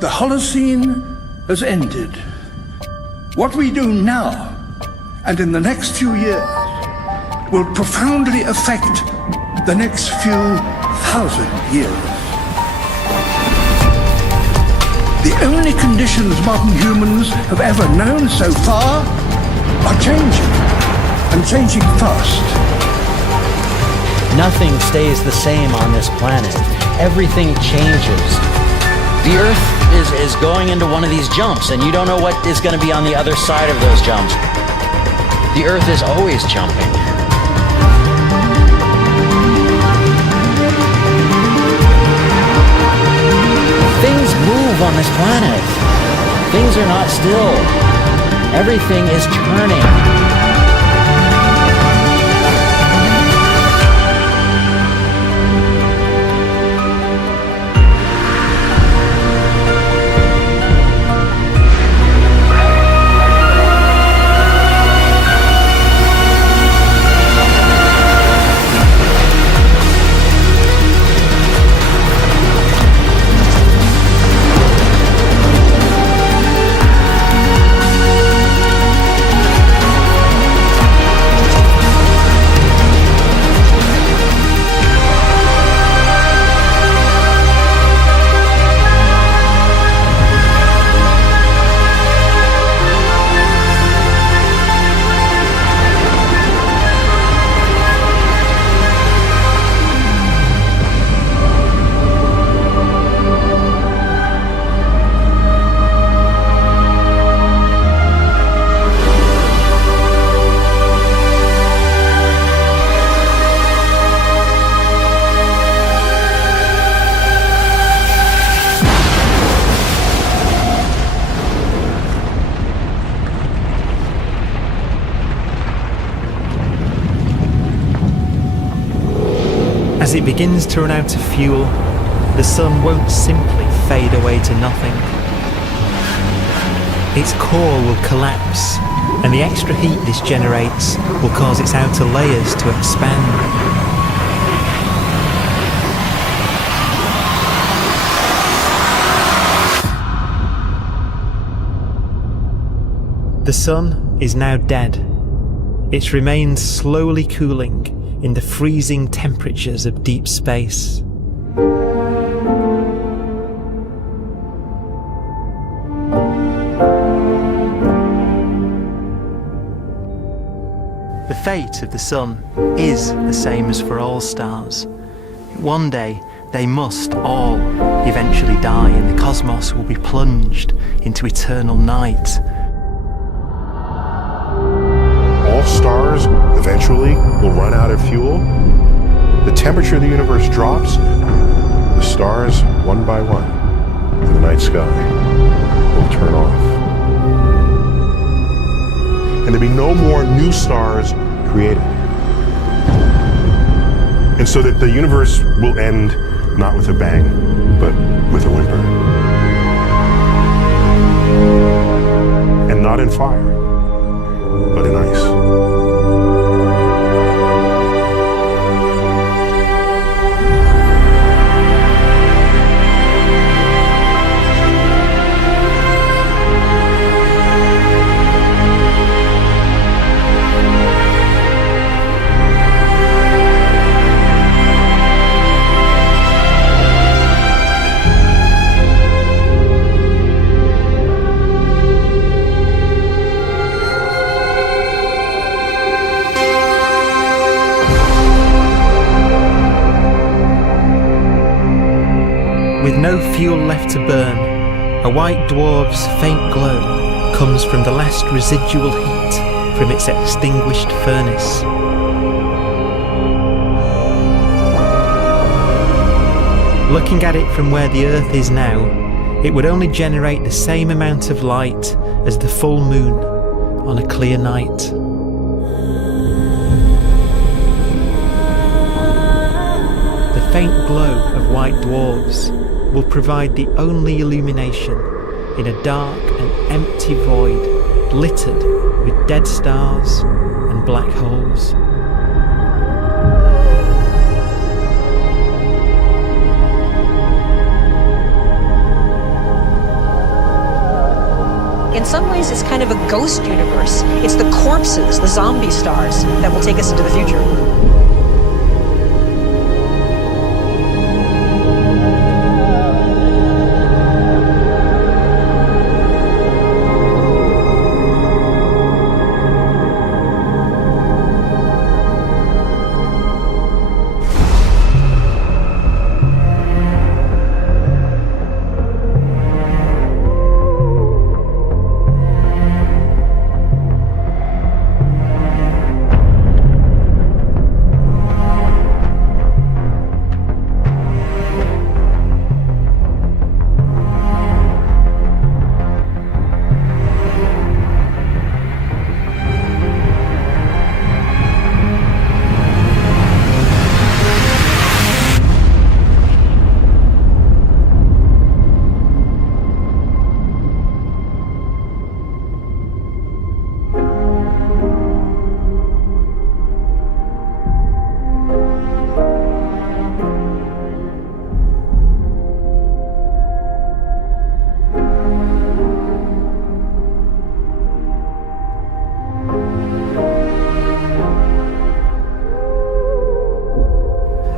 The Holocene has ended. What we do now, and in the next few years, will profoundly affect the next few thousand years. The only conditions modern humans have ever known so far are changing, and changing fast. Nothing stays the same on this planet. Everything changes. The Earth is going into one of these jumps, and you don't know what is going to be on the other side of those jumps. The Earth is always jumping. Things move on this planet. Things are not still. Everything is turning. As it begins to run out of fuel, the sun won't simply fade away to nothing. Its core will collapse, and the extra heat this generates will cause its outer layers to expand. The sun is now dead. Its remains slowly cooling in the freezing temperatures of deep space. The fate of the sun is the same as for all stars. One day they must all eventually die, and the cosmos will be plunged into eternal night. All stars eventually will run out of fuel. The temperature of the universe drops. The stars, one by one, in the night sky, will turn off. And there'll be no more new stars created. And so that the universe will end not with a bang, but with a whimper. And not in fire, but in ice. With no fuel left to burn, a white dwarf's faint glow comes from the last residual heat from its extinguished furnace. Looking at it from where the Earth is now, it would only generate the same amount of light as the full moon on a clear night. The faint glow of white dwarfs will provide the only illumination in a dark and empty void littered with dead stars and black holes. some ways, it's kind of a ghost universe. It's the corpses, the zombie stars, that will take us into the future.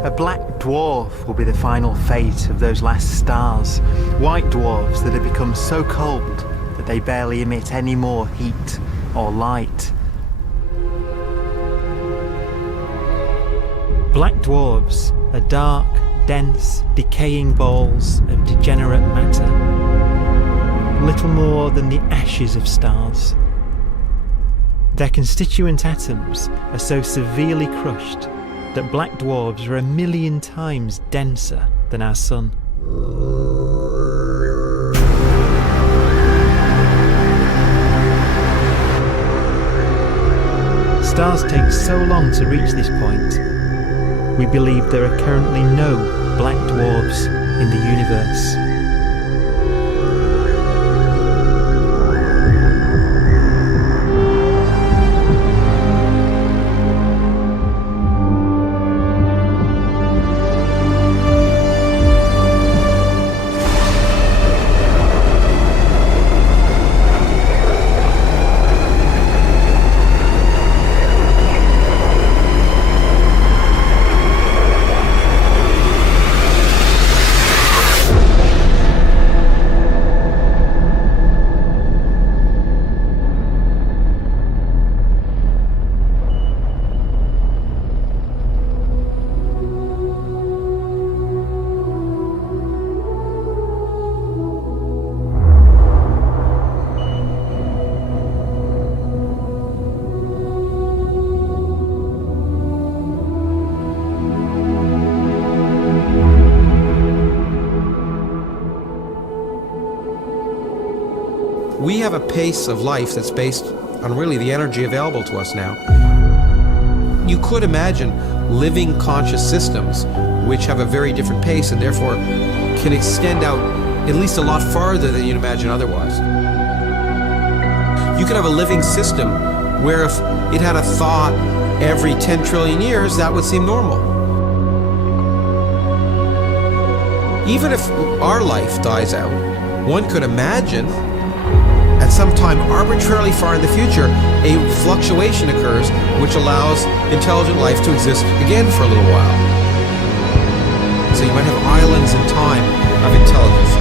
A black dwarf will be the final fate of those last stars. White dwarfs that have become so cold that they barely emit any more heat or light. Black dwarfs are dark, dense, decaying balls of degenerate matter, little more than the ashes of stars. Their constituent atoms are so severely crushed that black dwarfs are 1,000,000 times denser than our sun. Stars take so long to reach this point, we believe there are currently no black dwarfs in the universe. We have a pace of life that's based on really the energy available to us now. You could imagine living conscious systems which have a very different pace and therefore can extend out at least a lot farther than you'd imagine otherwise. You could have a living system where if it had a thought every 10 trillion years, that would seem normal. Even if our life dies out, one could imagine at some time arbitrarily far in the future, a fluctuation occurs which allows intelligent life to exist again for a little while. So you might have islands in time of intelligence.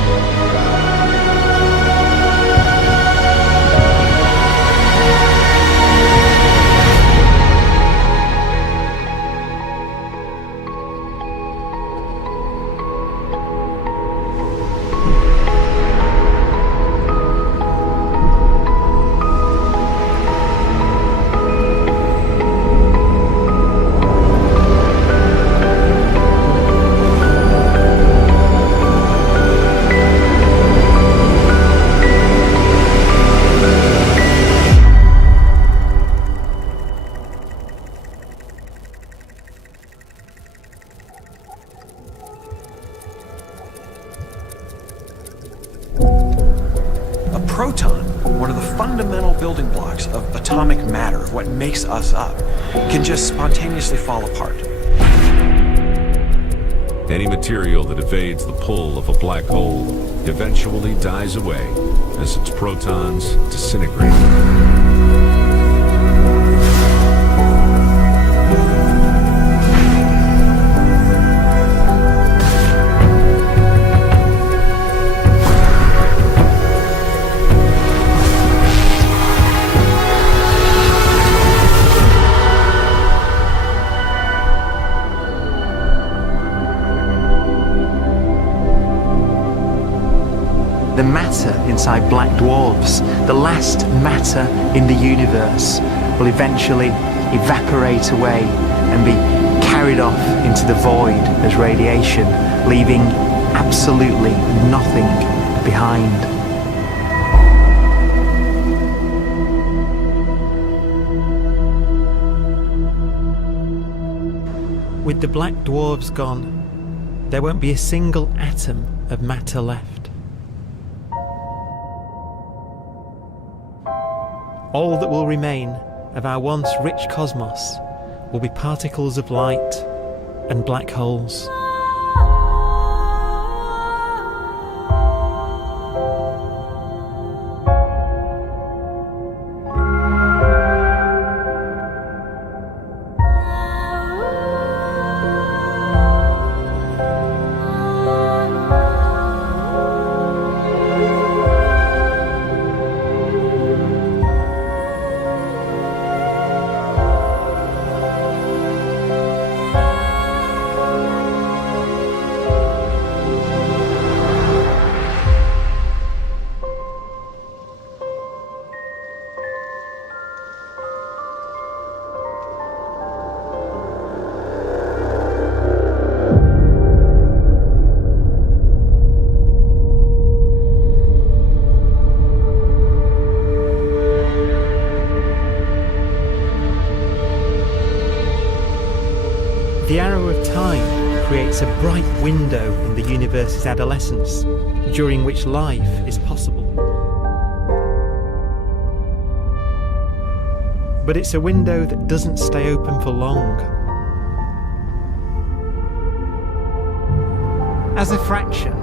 Proton, one of the fundamental building blocks of atomic matter, of what makes us up, can just spontaneously fall apart. Any material that evades the pull of a black hole eventually dies away as its protons disintegrate. The matter inside black dwarfs, the last matter in the universe, will eventually evaporate away and be carried off into the void as radiation, leaving absolutely nothing behind. With the black dwarfs gone, there won't be a single atom of matter left. All that will remain of our once rich cosmos will be particles of light and black holes. The arrow of time creates a bright window in the universe's adolescence, during which life is possible. But it's a window that doesn't stay open for long. As a fraction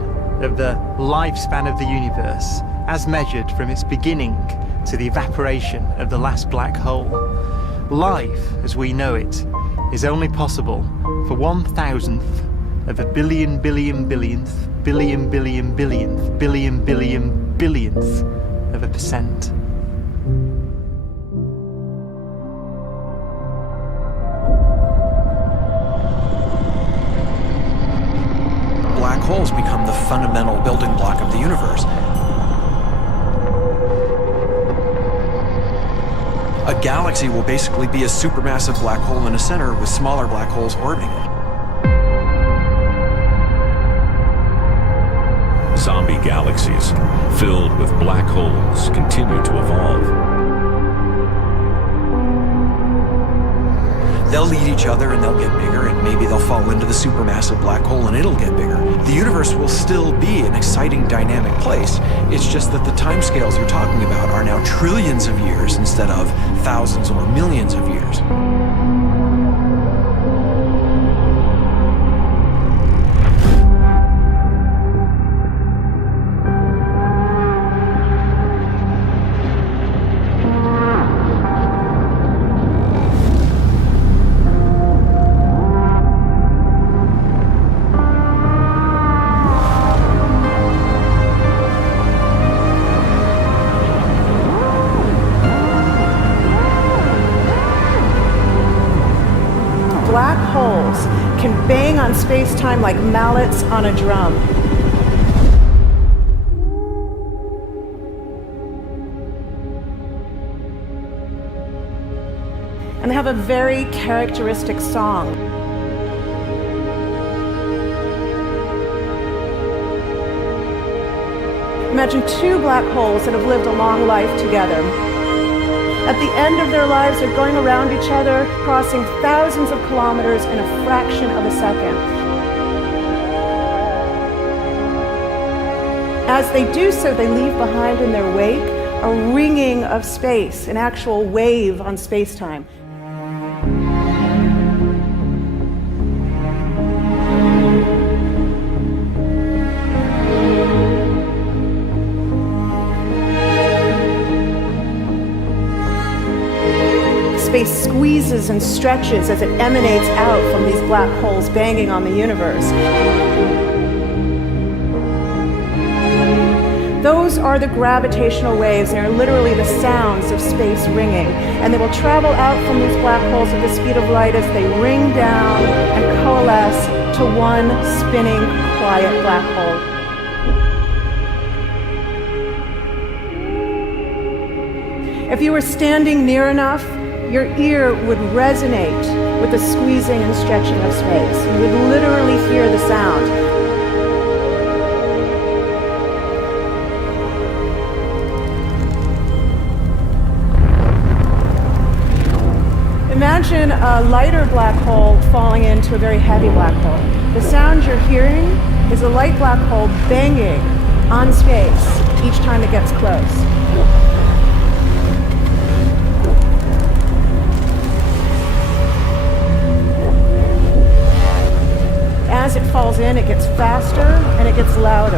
of the lifespan of the universe, as measured from its beginning to the evaporation of the last black hole, life, as we know it, is only possible for 1,000th of a billion billionth billion billionth billion billionth of a percent. Black holes become the fundamental building block of the universe. A galaxy will basically be a supermassive black hole in a center with smaller black holes orbiting it. Zombie galaxies filled with black holes continue to evolve. They'll eat each other and they'll get bigger, and maybe they'll fall into the supermassive black hole and it'll get bigger. The universe will still be an exciting, dynamic place. It's just that the timescales you're talking about are now trillions of years instead of thousands or millions of years. Black holes can bang on space-time like mallets on a drum. And they have a very characteristic song. Imagine two black holes that have lived a long life together. At the end of their lives, they're going around each other, crossing thousands of kilometers in a fraction of a second. As they do so, they leave behind in their wake a ringing of space, an actual wave on space-time. squeezes and stretches as it emanates out from these black holes banging on the universe. Those are the gravitational waves. They are literally the sounds of space ringing. And they will travel out from these black holes at the speed of light as they ring down and coalesce to one spinning, quiet black hole. If you were standing near enough, your ear would resonate with the squeezing and stretching of space. You would literally hear the sound. Imagine a lighter black hole falling into a very heavy black hole. The sound you're hearing is a light black hole banging on space each time it gets close. As it falls in, it gets faster and it gets louder.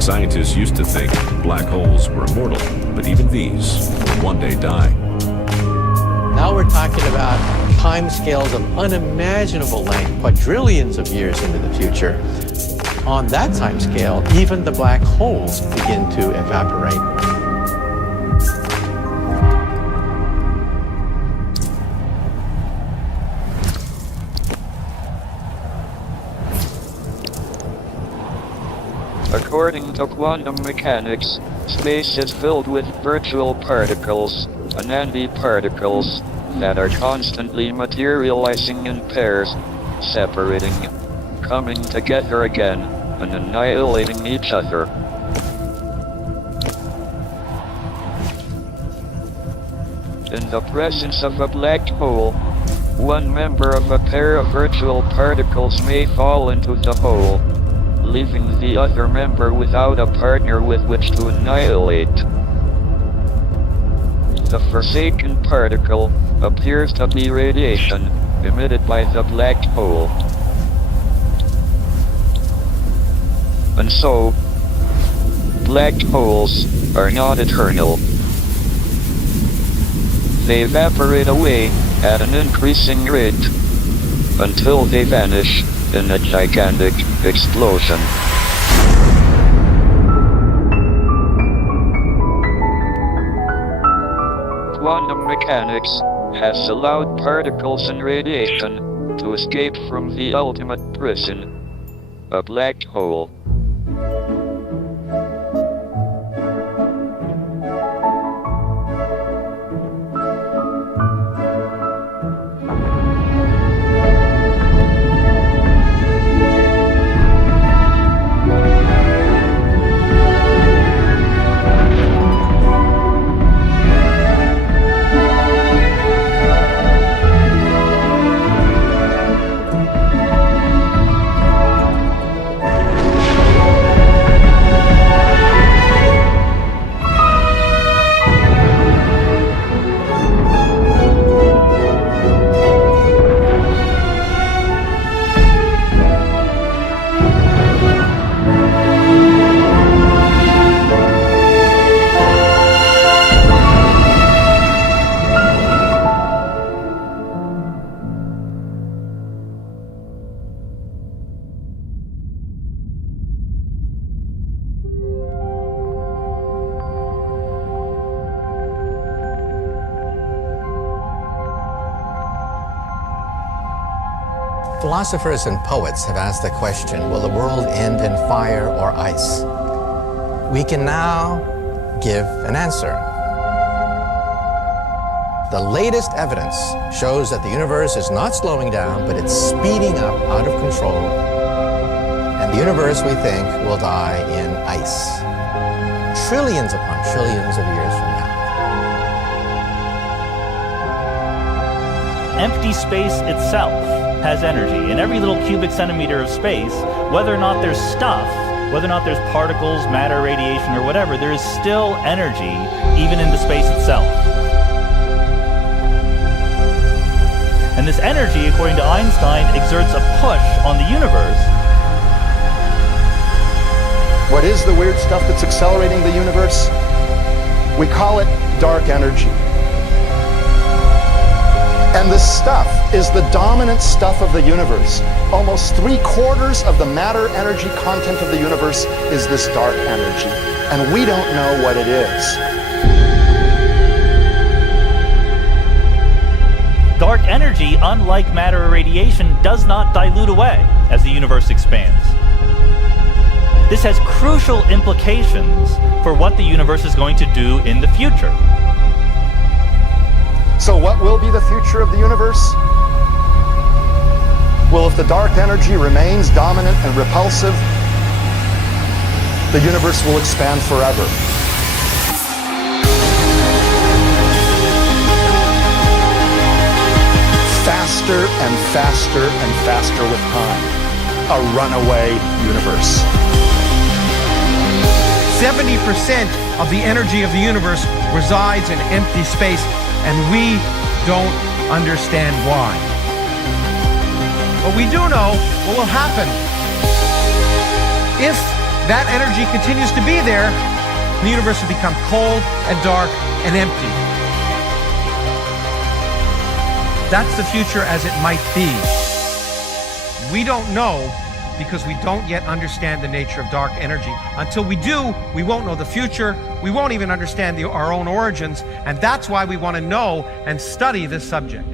Scientists used to think black holes were immortal, but even these will one day die. Now we're talking about timescales of unimaginable length, quadrillions of years into the future. On that timescale, even the black holes begin to evaporate. According to quantum mechanics, space is filled with virtual particles, antiparticles, that are constantly materializing in pairs, separating, coming together again, and annihilating each other. In the presence of a black hole, one member of a pair of virtual particles may fall into the hole, leaving the other member without a partner with which to annihilate. The forsaken particle appears to be radiation emitted by the black hole. And so, black holes are not eternal. They evaporate away at an increasing rate until they vanish in a gigantic explosion. Quantum mechanics has allowed particles and radiation to escape from the ultimate prison, a black hole. Philosophers and poets have asked the question, will the world end in fire or ice? We can now give an answer. The latest evidence shows that the universe is not slowing down, but it's speeding up out of control. And the universe, we think, will die in ice. Trillions upon trillions of years from now. Empty space itself has energy. In every little cubic centimeter of space, whether or not there's stuff whether or not there's particles, matter, radiation, or whatever, there is still energy even in the space itself. And this energy, according to Einstein, exerts a push on the universe. What is the weird stuff that's accelerating the universe? We call it dark energy. And this stuff is the dominant stuff of the universe. Almost 3/4 of the matter-energy content of the universe is this dark energy. And we don't know what it is. Dark energy, unlike matter or radiation, does not dilute away as the universe expands. This has crucial implications for what the universe is going to do in the future. So what will be the future of the universe? Well, if the dark energy remains dominant and repulsive, the universe will expand forever. Faster and faster and faster with time. A runaway universe. 70% of the energy of the universe resides in empty space, and we don't understand why. But we do know what will happen. If that energy continues to be there, the universe will become cold and dark and empty. That's the future as it might be. We don't know because we don't yet understand the nature of dark energy. Until we do, we won't know the future. We won't even understand our own origins. And that's why we want to know and study this subject.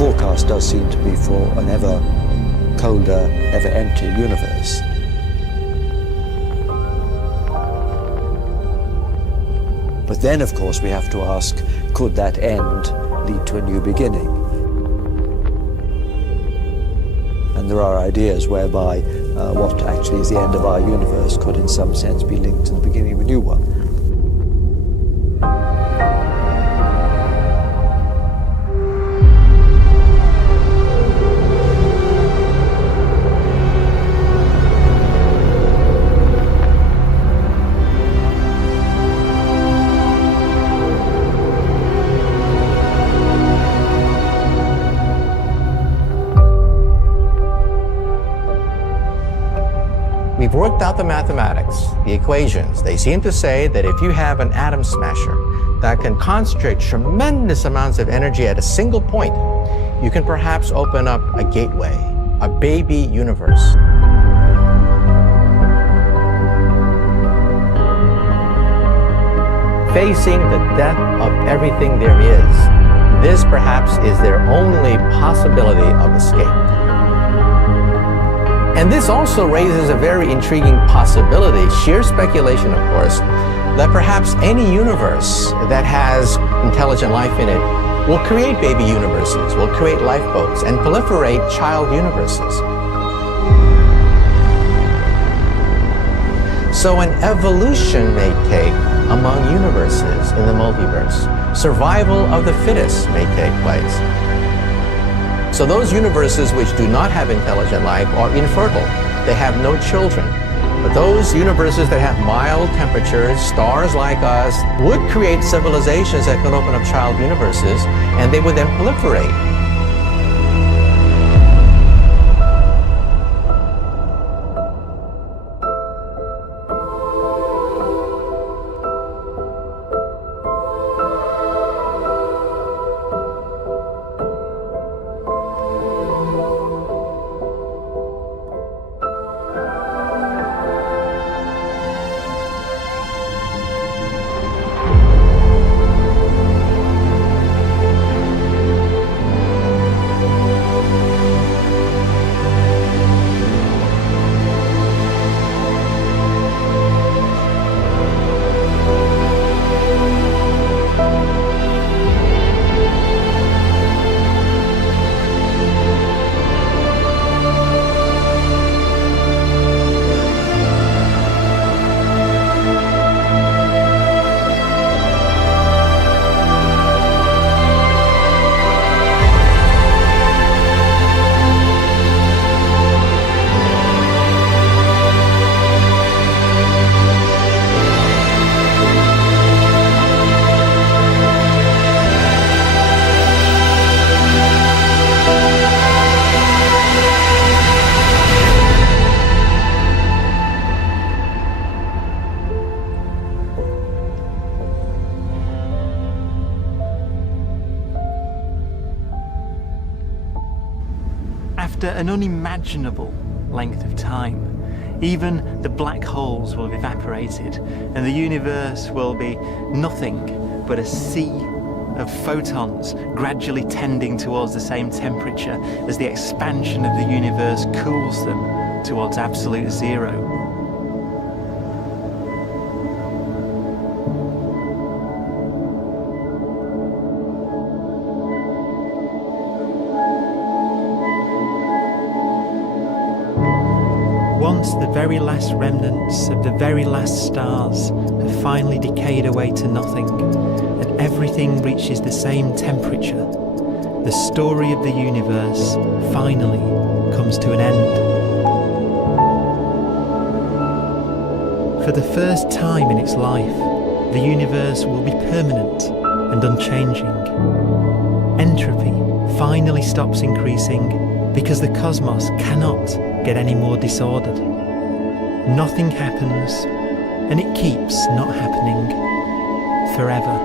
Forecast does seem to be for an ever colder, ever emptier universe. But then, of course, we have to ask, could that end lead to a new beginning? And there are ideas whereby what actually is the end of our universe could in some sense be linked to the beginning of a new one. We've worked out the mathematics, the equations. They seem to say that if you have an atom smasher that can concentrate tremendous amounts of energy at a single point, you can perhaps open up a gateway, a baby universe. Facing the death of everything there is, this perhaps is their only possibility of escape. And this also raises a very intriguing possibility, sheer speculation of course, that perhaps any universe that has intelligent life in it will create baby universes, will create lifeboats, and proliferate child universes. So an evolution may take among universes in the multiverse. Survival of the fittest may take place. So those universes which do not have intelligent life are infertile. They have no children. But those universes that have mild temperatures, stars like us, would create civilizations that could open up child universes, and they would then proliferate. After an unimaginable length of time, even the black holes will have evaporated and the universe will be nothing but a sea of photons gradually tending towards the same temperature as the expansion of the universe cools them towards absolute zero. Once the very last remnants of the very last stars have finally decayed away to nothing, and everything reaches the same temperature, the story of the universe finally comes to an end. For the first time in its life, the universe will be permanent and unchanging. Entropy finally stops increasing because the cosmos cannot get any more disordered. Nothing happens, and it keeps not happening forever.